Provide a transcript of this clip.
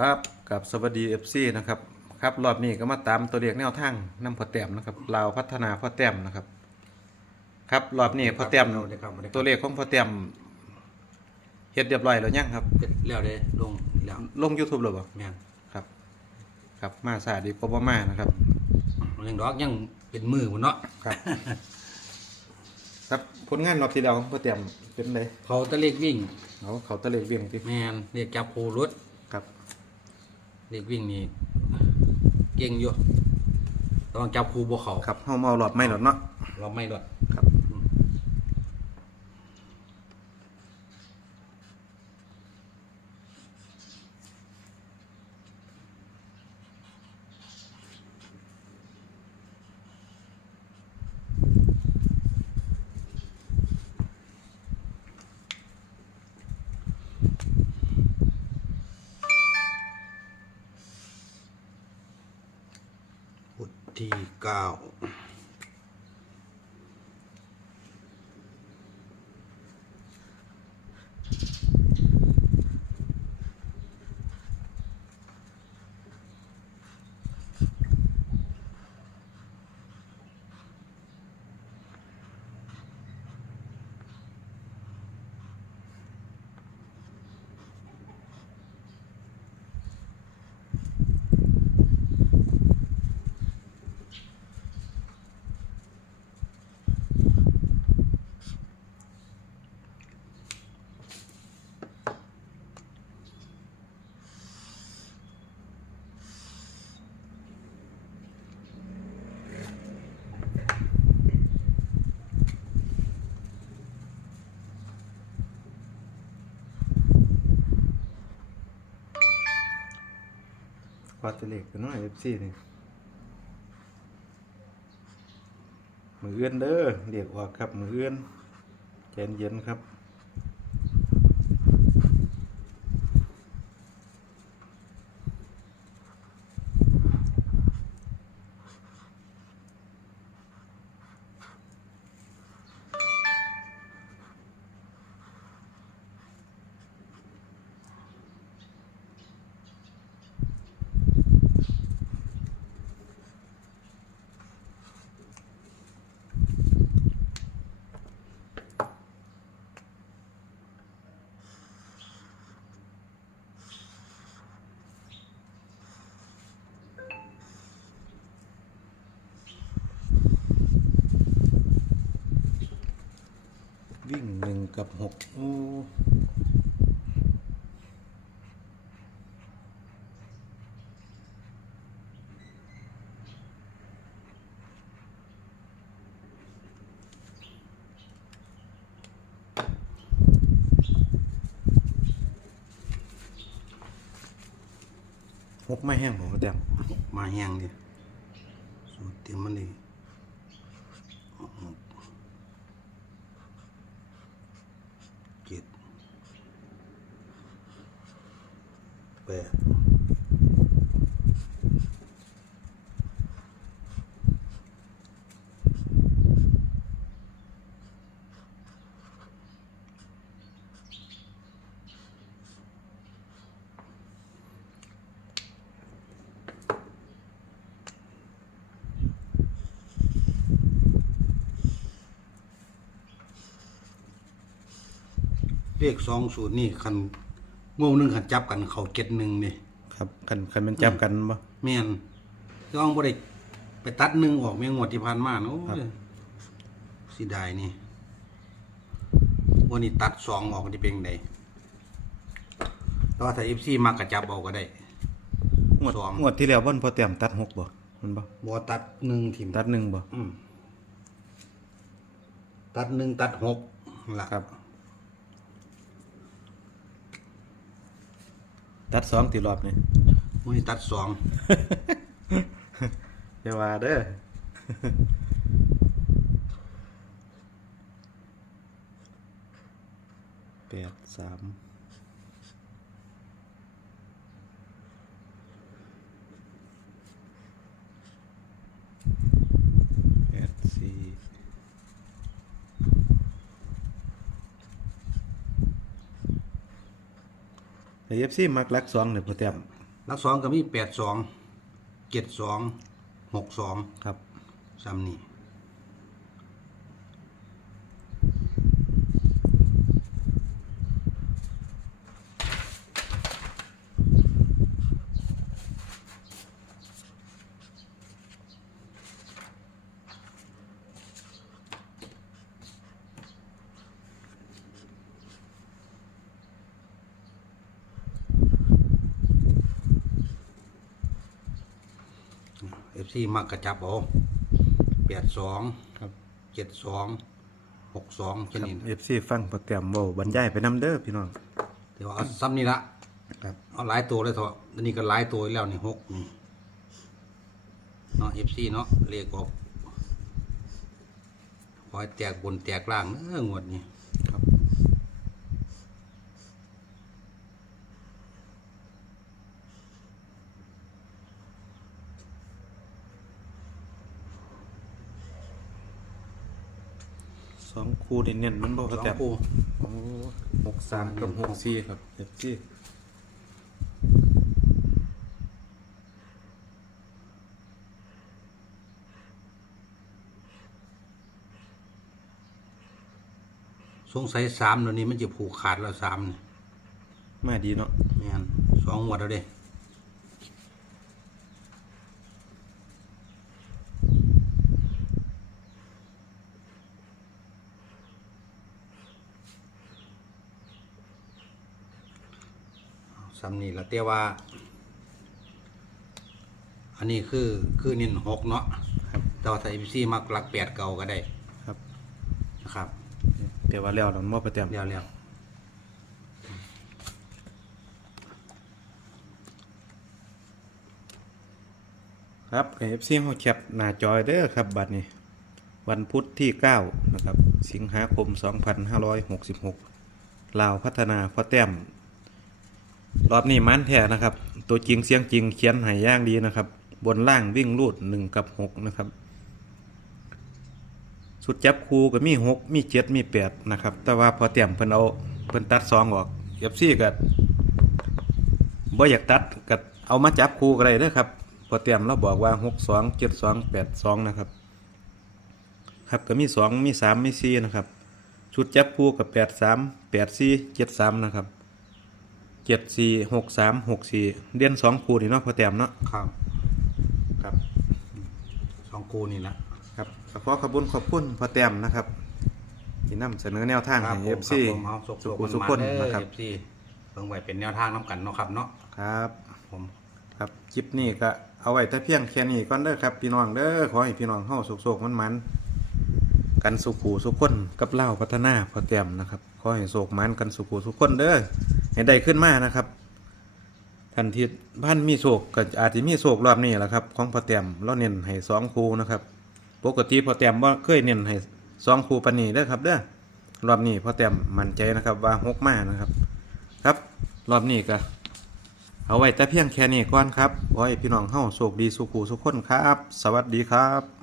ครับกับสวัสดีเอฟซีนะครับครับรอบนี้ก็มาตามตัวเลขแนวทางน้ำพอแต้มนะครับลาวพัฒนาพ่อแต้มนะครับ ครับรอบนี้พ่อแต้มเอาเลยครับเอาเลยครับตัวเลขของพ่อแต้มเฮ็ดเรียบร้อยแล้วยังครับเสร็จแล้วได้ลงแล้วลง YouTube แล้วบ่แม่นครับ ครับมาสาดีปบ่มานะครับยังดอกยังเป็นมือพุ่นเนาะครับ ครับผลงานรอบที่แล้วของพ่อแต้มเป็นไงเขาตะเล็กวิ่งเอาเขาตะเลขเวียงที่แม่นเรียกจับโครถครับ เล็กวิ่งนี่เก่งอยู่ต้องจับครูบ่เขาครับเฮามาเอาหลอดไม่หลอดเนาะเราไม่ดอด ทที่เก้า อตัวเล็กน้อยเอฟซีนี่มือเอื้อนเด้อเรียกว่าครับมือเอื้อนใจเย็นครับ วิ่งหนึ่ง กับหกโอ้หกไม่แห้งผมก็เต็มมาแห้งดิสูตรเตรียมมันนี่เจ็ด แปดเลขสองสูตรนี่คัน โง่หนึงคันจับกันเขาเจ็ดหนึ่งนี่ครับคันคันมันจับกันบ่ แม่นต้องบ่ได้ไปตัดหนึ่งออกแม่งงวดที่ผ่านมาเนาะครับเสิได้นี่วันนี้ตัดสองออกที่เป็นไดแต่ว่าถ้า FC มักก็จับเอาก็ได้ งวดสอง งวดที่แล้วบ่นพอเต็มตัดหกบ่มันบ่บ่ตัดหนึ่งถิ่มตัดหนึ่งบ่ อืมตัดหนึ่งตัดหกล่ะ ครับ ตัดสองตีรอบนี่มื้อนี้ตัดสองอย่าว่าเด้อแปดสามแปดสี่ เอฟซีมักลักสองเนี่ยพอเต็มลักสองก็มีแปดสองเจ็ดสองหกสองครับซ้ำนี่ เอ ฟซีมักกระจับเอาแปดสองครับ เจ็ดสองหกสองแค่นี้เอฟซีฟังพอแต้มเว้าบรรยายไปนํเด้อพี่น้องแต่ว่าเอาซ้ำนี่ละครับเอาหลายตัวเลยเถอะอันนี้ก็หลายตัวอีกแล้วนี่หกนี่เนาะเอฟซีเนาะเรียกออกคอยแตกบนแตกล่างเอองวดนี้ครับ คู่เน้นๆมันบ่สพอองแต้มคู่โอ้หกสามกับหกสี่ครับเอฟซีสงสัยสามเดี๋ยวนี้มันจะผูกขาดแล้วสามนี่มาดีเนาะแม่นสองงวดแล้วเด้ สำนี่ละเตี้ยว่า อันนี้คือคือเนินหกเนาะครับ แต่ว่าถ้าเอฟซีมักหลักแปดเก่าก็ได้ครับ นะครับแต่ว่าแล้วเราบ่พอแต้มเรียวเรียวครับเอฟซีเฮาแคปหน้าจอยเด้อครับ บัดนี้ วันพุธที่ 9 นะครับ สิงหาคม 2566 ลาวพัฒนาพ่อแต้ม รอบนี้มันแท้นะครับ ตัวจริงเสียงจริงเขียนห้อย่างดีนะครับ บนล่างวิ่งรูด1กับ6นะครับ สุดจับคูก็มี6มี7มี8นะครับ แต่ว่าพอแต้มเพิ่นเอาเพิ่นตัด2องอกเอฟซี่ก็บ่อยากตัดก็เอามาจับคูก็ได้เด้ครับ พอเตรียมเราบอกว่า6 2 7 2 8 2นะครับ ครับก็มี2มี3มี4นะครับ ชุดจับคู่กับ8 3 8 4 7 3นะครับ 7 4 6 3 6 4เรียน2คู่นี่เนาะพอเตรียมเนาะครับครับสองคูนี่ละครับก็ขอขอบคุณขอบคุณพอเตรียมนะครับที่นำเสนอแนวทางครับให้ผม FC ครับผมเอาสุกสุสุขุกสุสุขกคนนะนะคครัรับบที่เพิ่งไว้เป็นแนวทางน้ำกันเนาะครับเนาะครับผมครับคลิปนี้ก็เอาไว้แต่เพียงแค่นี้ก่อนเด้อครับพี่น้องเด้อขอให้พี่น้องเฮาสุขๆมันๆกันสุขหูสุขคนกับเล่าวพัฒนาพอเตรียมนะครับขอให้โศกมันกันสุขหูสุขคนเด้อ ให้ได้ขึ้นมานะครับทันทีบ้านมีโศกก็อาจจะมีโศกรอบนี้แหละครับ ของพอเตรียมเราเน้นให้สองคูนะครับ ปกติพอเตรียมว่าเคยเน้นให้สองคูปนนีเด้อครับเด้อรอบนี้พอเตรียมมั่นใจนะครับว่าหกมานะครับ ครับรอบนี้ก็เอาไว้แต่เพียงแค่นี้ก่อนครับขอให้พี่น้องเฮาโชคดีสุขูสุขคนครับ สวัสดีครับ